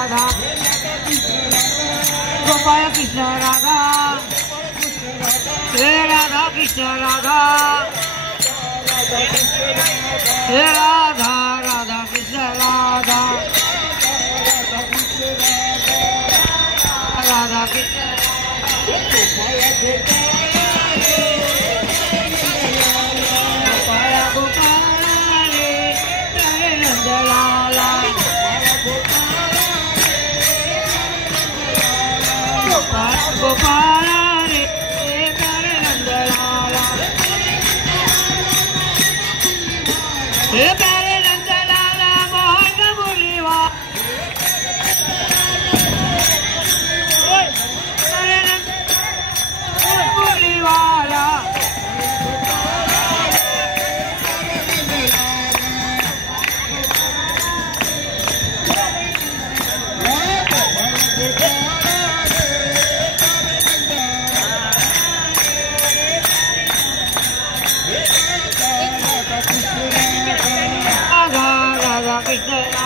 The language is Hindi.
राधा गोपाल कृष्ण राधा हे राधा कृष्ण राधा हे राधा राधा कृष्ण राधा राधा कृष्ण गोपाल रे प्यारे नंदलाला हे प्यारे नंदलाला मोहन मुरलीवा प्यारे मुरलीवाला राधा कृष्ण